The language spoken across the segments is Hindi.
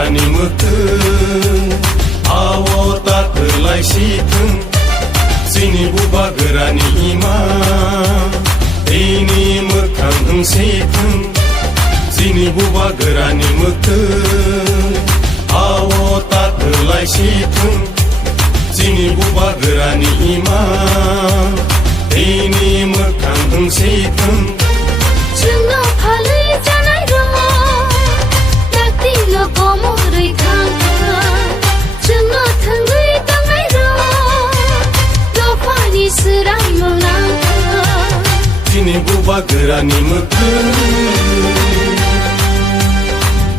गोरानि मोथों आवा ताथोलाय सिथों जोंनि बुबा गोरानि इमा दैनि मोखां होंसेथों जोंनि बुबा गोरानि मोथों आवा ताथोलाय सिथों जोंनि बुबा गोरानि इमा दैनि मोखां होंसेथों जोंनाव फालै जानाय दङ दाख्लिल' गमरै थांखा जोंनाव थोंगै दांनाय दङ दफानि सोरां मोनांखा दिनै बुबा गोरानि मोथों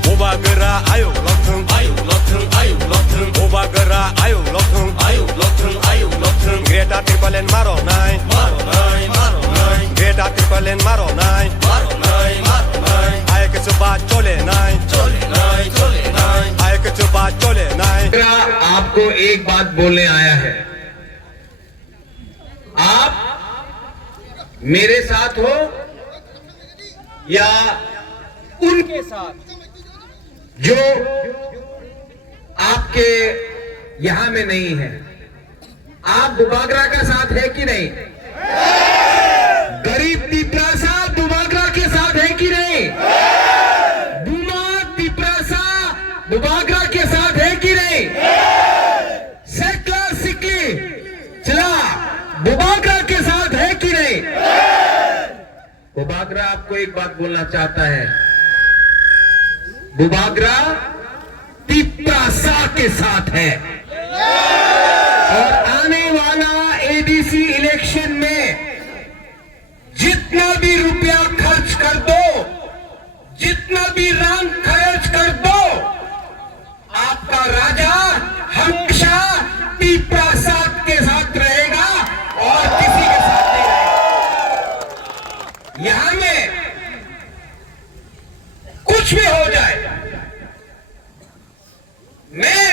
बुबा गोरा आयौ लथों आयौ लथों आयौ लथों बुबा गोरा आयौ लथों आयौ लथों आयौ लथों ग्रेटा ट्रिपलेन मार'नाय मार'नाय मार'नाय ग्रेटा ट्रिपलेन मार'नाय मार'नाय मार'नाय आय किसुबा चलेनाय चलेनाय चलेनाय आय किसुबा चलेनाय आपको एक बात बोलने आया है। आप मेरे साथ हो या उनके साथ जो आपके यहां में नहीं है। आप दुबागरा का साथ है कि नहीं? गरीब तिपरासा दुबागरा के साथ है कि नहीं? दुमा तिपरासा दुबागरा के साथ है कि नहीं? सेक्युलर सिकली चला दुबागरा के साथ है कि नहीं? बुबागरा आपको एक बात बोलना चाहता है, बुबागरा तिपरासा के साथ है और आने वाला एडीसी इलेक्शन में जितना भी रुपया खर्च कर दो, जितना भी रंग खर्च कर दो, आपका राजा हमेशा तिपरासा के साथ रहेगा और किसी के साथ नहीं रहेगा। यहां में कुछ भी हो जाए, मैं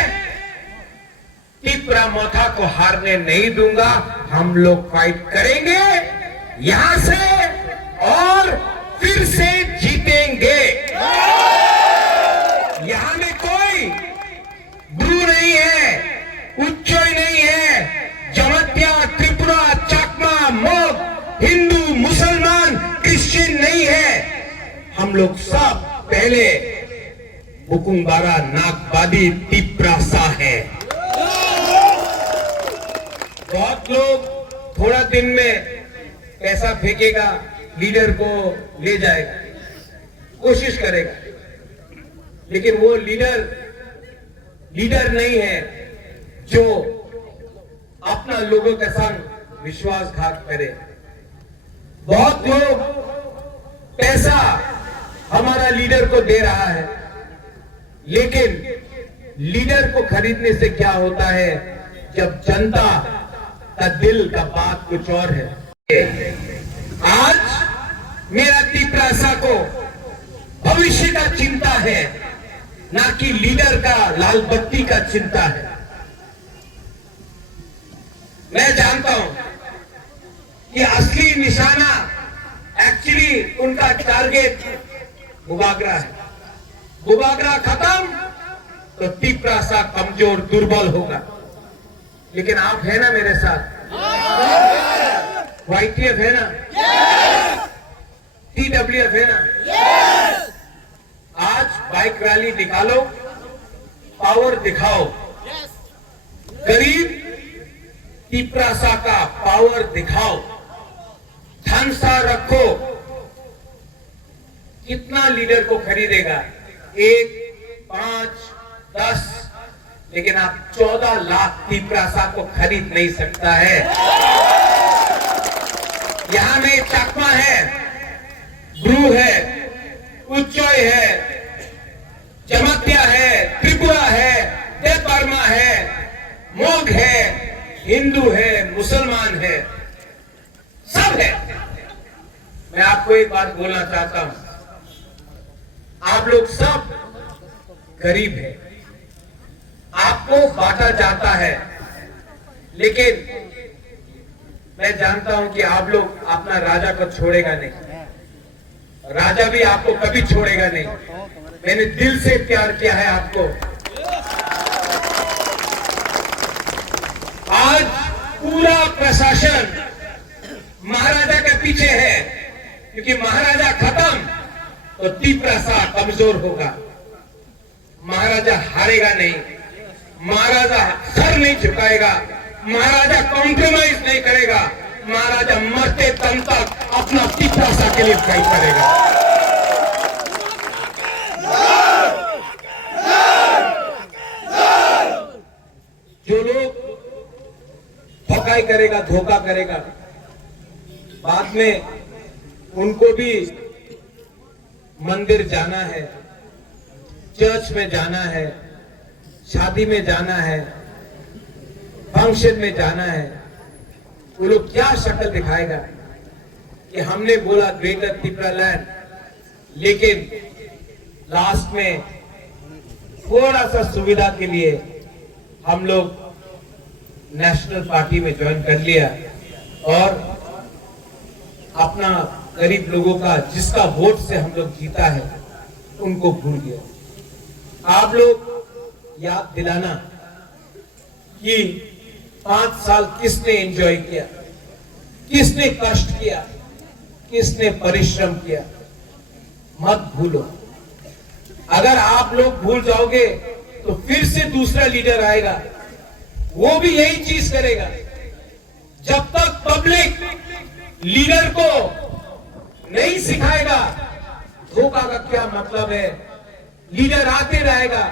तिपरा मोथा को हारने नहीं दूंगा। हम लोग फाइट करेंगे यहां से और फिर से जीतेंगे। यहां में कोई ब्रू नहीं है, उच्चोई नहीं है, जमतिया त्रिपुरा चाकमा मोग हिंदू मुसलमान क्रिश्चियन नहीं है। हम लोग सब पहले बुकुंबारा नागबादी तिपरासा है। बहुत लोग थोड़ा दिन में पैसा फेंकेगा, लीडर को ले जाएगा, कोशिश करेगा, लेकिन वो लीडर नहीं है जो अपना लोगों के संग विश्वासघात करे। बहुत लोग पैसा हमारा लीडर को दे रहा है, लेकिन लीडर को खरीदने से क्या होता है, जब जनता का दिल का बात कुछ और है। आज मेरा तिपरासा को भविष्य का चिंता है, ना कि लीडर का लाल बत्ती का चिंता है। मैं जानता हूं कि असली निशाना एक्चुअली उनका टारगेट बुबागरा है। बुबागरा खत्म तो तिपरासा कमजोर दुर्बल होगा। लेकिन आप है ना मेरे साथ? YTF है ना? TWF है ना? आज बाइक रैली निकालो, पावर दिखाओ, गरीब तिपरासा का पावर दिखाओ, धनसा रखो। कितना लीडर को खरीदेगा? 1, 5, 10, लेकिन आप 14 लाख तिपरासा को खरीद नहीं सकता है। यहां में चाकमा है, ब्रू है, उच्चोय है, जमतिया है, त्रिपुरा है, देवबर्मा है, मोग है, हिंदू है, मुसलमान है, सब है। मैं आपको एक बात बोलना चाहता हूं, आप लोग सब गरीब हैं, आपको बांटा जाता है, लेकिन मैं जानता हूं कि आप लोग अपना राजा को छोड़ेगा नहीं। राजा भी आपको कभी छोड़ेगा नहीं। मैंने दिल से प्यार किया है आपको। आज पूरा प्रशासन महाराजा के पीछे है, क्योंकि महाराजा खत्म तो तिपरासा कमजोर होगा। महाराजा हारेगा नहीं, महाराजा सर नहीं झुकाएगा, महाराजा कॉम्प्रोमाइज नहीं करेगा, महाराजा मरते दम तक अपना तिपरासा के लिए फाइट करेगा। जो लोग ठकाई करेगा, धोखा करेगा, बाद में उनको भी मंदिर जाना है, चर्च में जाना है, शादी में जाना है, फंक्शन में जाना है। वो लोग क्या शक्ल दिखाएगा कि हमने बोला ग्रेटर त्रिपुरा लैंड, लेकिन लास्ट में थोड़ा सा सुविधा के लिए हम लोग नेशनल पार्टी में ज्वाइन कर लिया और अपना गरीब लोगों का जिसका वोट से हम लोग जीता है उनको भूल गया। आप लोग याद दिलाना कि 5 साल किसने एंजॉय किया, किसने कष्ट किया, किसने परिश्रम किया, मत भूलो। अगर आप लोग भूल जाओगे तो फिर से दूसरा लीडर आएगा, वो भी यही चीज करेगा। जब तक पब्लिक लीडर को नहीं सिखाएगा धोखा का क्या मतलब है, लीडर आते रहेगा,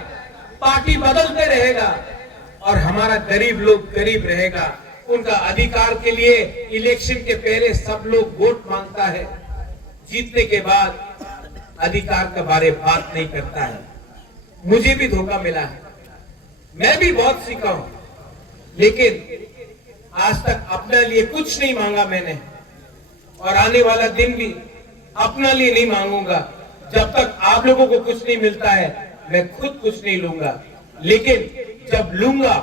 पार्टी बदलते रहेगा और हमारा गरीब लोग गरीब रहेगा। उनका अधिकार के लिए इलेक्शन के पहले सब लोग वोट मांगता है, जीतने के बाद अधिकार के बारे में बात नहीं करता है। मुझे भी धोखा मिला है, मैं भी बहुत सीखा हूं, लेकिन आज तक अपने लिए कुछ नहीं मांगा मैंने और आने वाला दिन भी अपने लिए नहीं मांगूंगा। जब तक आप लोगों को कुछ नहीं मिलता है मैं खुद कुछ नहीं लूंगा, लेकिन जब लूंगा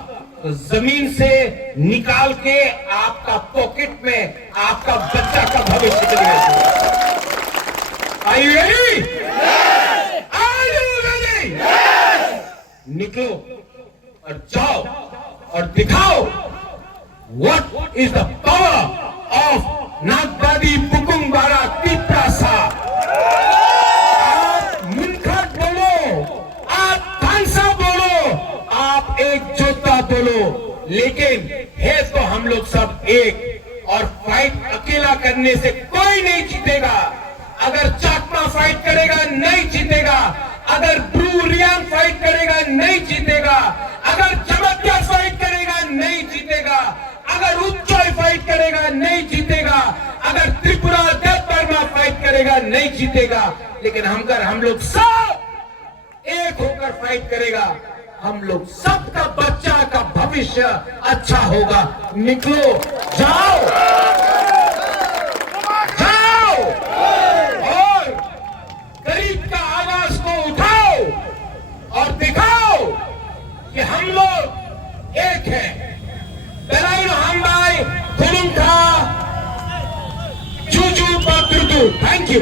तो जमीन से निकाल के आपका पॉकेट में आपका बच्चा का भविष्य के लिए। Are you ready? Are you ready? निकलो और जाओ और दिखाओ what is the power of नागदादी बुकुंबारा Tiprasa. आप मुनखट बोलो, आप तानसा बोलो, आप एक जोता बोलो, लेकिन है तो हम लोग सब एक। और फाइट अकेला करने से कोई नहीं जीतेगा। अगर चाकमा फाइट करेगा नहीं जीतेगा, अगर ब्रू रियांग फाइट करेगा नहीं जीतेगा, अगर चमत्या फाइट करेगा नहीं जीतेगा, अगर उच्चोय फाइट करेगा नहीं जीतेगा, अगर त्रिपुरा देवबर्मा फाइट करेगा नहीं जीतेगा। लेकिन हम लोग सब एक होकर फाइट करेगा, हम लोग सबका बच्चा का भविष्य अच्छा होगा। निकलो, जाओ और गरीब का आवाज को उठाओ और दिखाओ कि हम लोग एक हैं। Thank you.